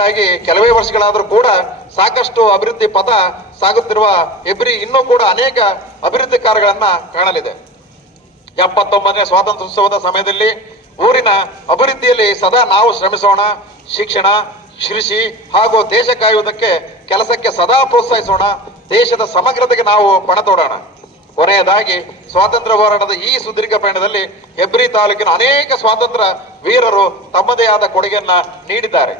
ತಾಲೂಕಾಗಿ ಕೆಲವೇ ವರ್ಷಗಳಾದರೂ ಕೂಡ ಸಾಕಷ್ಟು ಅಭಿವೃದ್ಧಿ ಪಥ ಸಾಗುತ್ತಿರುವ ಹೆಬ್ರಿ ಇನ್ನೂ ಕೂಡ ಅನೇಕ ಅಭಿವೃದ್ಧಿ ಕಾರ್ಯಗಳನ್ನ ಕಾಣಲಿದೆ. ಎಪ್ಪತ್ತೊಂಬತ್ತನೇ ಸ್ವಾತಂತ್ರ್ಯೋತ್ಸವದ ಸಮಯದಲ್ಲಿ ಊರಿನ ಅಭಿವೃದ್ಧಿಯಲ್ಲಿ ಸದಾ ನಾವು ಶ್ರಮಿಸೋಣ, ಶಿಕ್ಷಣ, ಕೃಷಿ ಹಾಗೂ ದೇಶ ಕಾಯುವುದಕ್ಕೆ ಕೆಲಸಕ್ಕೆ ಸದಾ ಪ್ರೋತ್ಸಾಹಿಸೋಣ, ದೇಶದ ಸಮಗ್ರತೆಗೆ ನಾವು ಪಣ ತೋಡೋಣ. ಕೊನೆಯದಾಗಿ ಸ್ವಾತಂತ್ರ್ಯ ಹೋರಾಟದ ಈ ಸುದೀರ್ಘ ಪಯಣದಲ್ಲಿ ಹೆಬ್ರಿ ತಾಲೂಕಿನ ಅನೇಕ ಸ್ವಾತಂತ್ರ್ಯ ವೀರರು ತಮ್ಮದೇ ಆದ ಕೊಡುಗೆಯನ್ನ ನೀಡಿದ್ದಾರೆ.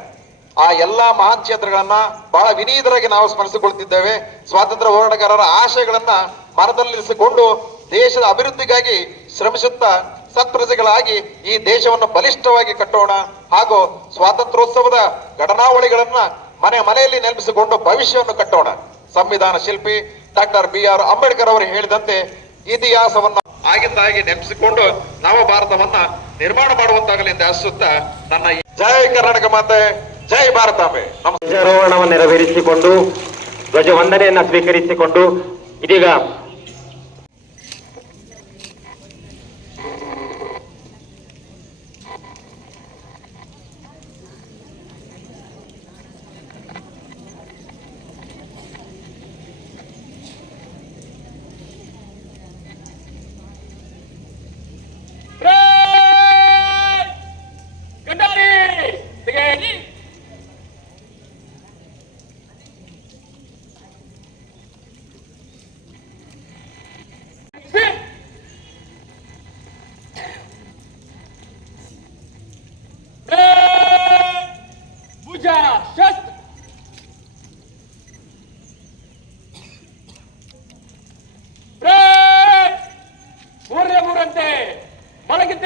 ಆ ಎಲ್ಲಾ ಮಹಾನ್ ಕ್ಷೇತ್ರಗಳನ್ನ ಬಹಳ ವಿನೀತರಾಗಿ ನಾವು ಸ್ಮರಿಸಿಕೊಳ್ತಿದ್ದೇವೆ ಸ್ವಾತಂತ್ರ್ಯ ಹೋರಾಟಗಾರರ ಆಶಯಗಳನ್ನ ಮನದಲ್ಲಿರಿಸಿಕೊಂಡು ದೇಶದ ಅಭಿವೃದ್ಧಿಗಾಗಿ ಶ್ರಮಿಸುತ್ತಾ ಸತ್ಪ್ರಜೆಗಳಾಗಿ ಈ ದೇಶವನ್ನು ಬಲಿಷ್ಠವಾಗಿ ಕಟ್ಟೋಣ ಹಾಗೂ ಸ್ವಾತಂತ್ರ್ಯೋತ್ಸವದ ಘಟನಾವಳಿಗಳನ್ನ ಮನೆ ಮನೆಯಲ್ಲಿ ನೆನಪಿಸಿಕೊಂಡು ಭವಿಷ್ಯವನ್ನು ಕಟ್ಟೋಣ. ಸಂವಿಧಾನ ಶಿಲ್ಪಿ ಡಾಕ್ಟರ್ ಬಿ ಆರ್ ಅಂಬೇಡ್ಕರ್ ಅವರು ಹೇಳಿದಂತೆ ಇತಿಹಾಸವನ್ನ ಆಗಿಂದಾಗಿ ನೆನಪಿಸಿಕೊಂಡು ನವ ಭಾರತವನ್ನ ನಿರ್ಮಾಣ ಮಾಡುವಂತಾಗಲಿ ಎಂದು ಆಶಿಸುತ್ತಾ ನನ್ನ ಜಯ ಕರ್ನಾಟಕ ಮಾತೆ. ಜೈ ಭಾರತಾಂಬೆ ಧ್ವಜಾರೋಹಣವನ್ನು ನೆರವೇರಿಸಿಕೊಂಡು ಧ್ವಜವಂದನೆಯನ್ನ ಸ್ವೀಕರಿಸಿಕೊಂಡು ಇದೀಗ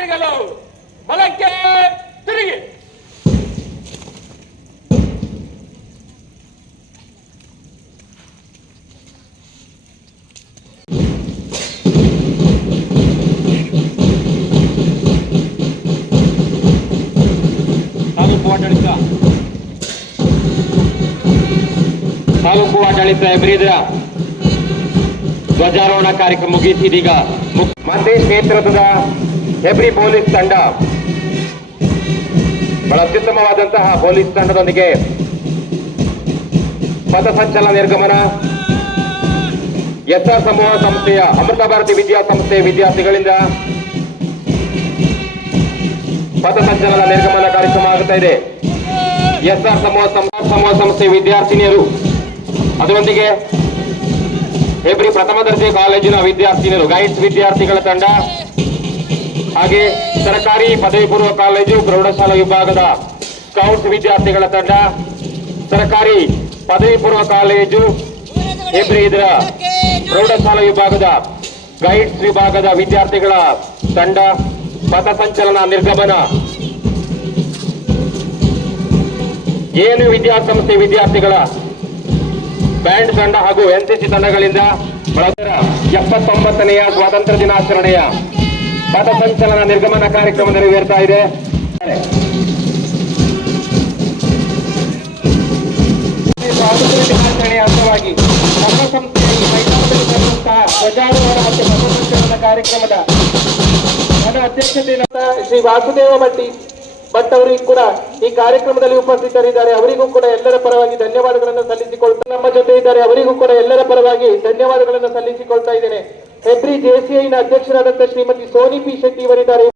ತಿರುಗಲು ಬಲಕ್ಕೆ ತಿರುಗಿ. ತಾಲೂಕು ಆಡಳಿತ. ಹೆಬ್ರಿದ್ರ ಧ್ವಜಾರೋಹಣ ಕಾರ್ಯಕ್ರಮ ಮುಗಿಸಿದೀಗ ಮತ್ತೆ ನೇತೃತ್ವದ ಹೆಬ್ರಿ ಪೊಲೀಸ್ ತಂಡ ಬಹಳ ಅತ್ಯುತ್ತಮವಾದಂತಹ ಪೊಲೀಸ್ ತಂಡದೊಂದಿಗೆ ಪಥಸಂಚಲನ ನಿರ್ಗಮನ. ಎಸ್ಆರ್ ಸಮೂಹ ಸಂಸ್ಥೆಯ ಅಮೃತ ಭಾರತಿ ವಿದ್ಯಾಸಂಸ್ಥೆಯ ವಿದ್ಯಾರ್ಥಿಗಳಿಂದ ಪಥಸಂಚಲನ ನಿರ್ಗಮನ ಕಾರ್ಯಕ್ರಮ ಆಗುತ್ತಾ ಇದೆ. ಎಸ್ಆರ್ ಸಮೂಹ ಸಮೂಹ ಸಂಸ್ಥೆ ವಿದ್ಯಾರ್ಥಿನಿಯರು, ಅದರೊಂದಿಗೆ ಹೆಬ್ರಿ ಪ್ರಥಮ ದರ್ಜೆ ಕಾಲೇಜಿನ ವಿದ್ಯಾರ್ಥಿನಿಯರು ಗೈಡ್ಸ್ ವಿದ್ಯಾರ್ಥಿಗಳ ತಂಡ ಹಾಗೆ ಸರ್ಕಾರಿ ಪದವಿ ಪೂರ್ವ ಕಾಲೇಜು ಪ್ರೌಢಶಾಲಾ ವಿಭಾಗದ ಸ್ಕೌಟ್ಸ್ ವಿದ್ಯಾರ್ಥಿಗಳ ತಂಡ ಸರ್ಕಾರಿ ಪದವಿ ಪೂರ್ವ ಕಾಲೇಜು ಇದರ ಪ್ರೌಢಶಾಲಾ ವಿಭಾಗದ ಗೈಡ್ಸ್ ವಿಭಾಗದ ವಿದ್ಯಾರ್ಥಿಗಳ ತಂಡ ಪಥಸಂಚಲನ ನಿರ್ಗಮನ. ಏನು ವಿದ್ಯಾಸಂಸ್ಥೆ ವಿದ್ಯಾರ್ಥಿಗಳ ಬ್ಯಾಂಡ್ ತಂಡ ಹಾಗೂ ಎನ್ಸಿಸಿ ತಂಡಗಳಿಂದ ಬಳಗರ ಎಪ್ಪತ್ತೊಂಬತ್ತನೆಯ ಸ್ವಾತಂತ್ರ್ಯ ದಿನಾಚರಣೆಯ ಪಥಸಂಚಲನ ನಿರ್ಗಮನ ಕಾರ್ಯಕ್ರಮ ನೆರವೇರ್ತಾ ಇದೆ. ಅಂಗವಾಗಿ ನಮ್ಮ ಸಂಸ್ಥೆಯ ಈ ಮೈದಾನದಲ್ಲಿ ಬರುವಂತಹ ಧ್ವಜಾರೋಹಣ ಮತ್ತು ಪಥಸಂಚಲನ ಕಾರ್ಯಕ್ರಮದ ನನ್ನ ಅಧ್ಯಕ್ಷತೆಯಿಂದ ಶ್ರೀ ವಾಸುದೇವ ಭಟ್ಟಿ ಭಟ್ ಅವರಿಗೂ ಕೂಡ ಈ ಕಾರ್ಯಕ್ರಮದಲ್ಲಿ ಉಪಸ್ಥಿತರಿದ್ದಾರೆ. ಅವರಿಗೂ ಕೂಡ ಎಲ್ಲರ ಪರವಾಗಿ ಧನ್ಯವಾದಗಳನ್ನು ಸಲ್ಲಿಸಿಕೊಳ್ತಾ ನಮ್ಮ ಜೊತೆ ಇದ್ದಾರೆ. ಅವರಿಗೂ ಕೂಡ ಎಲ್ಲರ ಪರವಾಗಿ ಧನ್ಯವಾದಗಳನ್ನು ಸಲ್ಲಿಸಿಕೊಳ್ತಾ ಇದ್ದೇನೆ. ಹೆಬ್ರಿ ಜೆಸಿಐನ ಅಧ್ಯಕ್ಷರಾದಂತಹ ಶ್ರೀಮತಿ ಸೋನಿ ಪಿ ಶೆಟ್ಟಿ ಇವರಿದ್ದಾರೆ.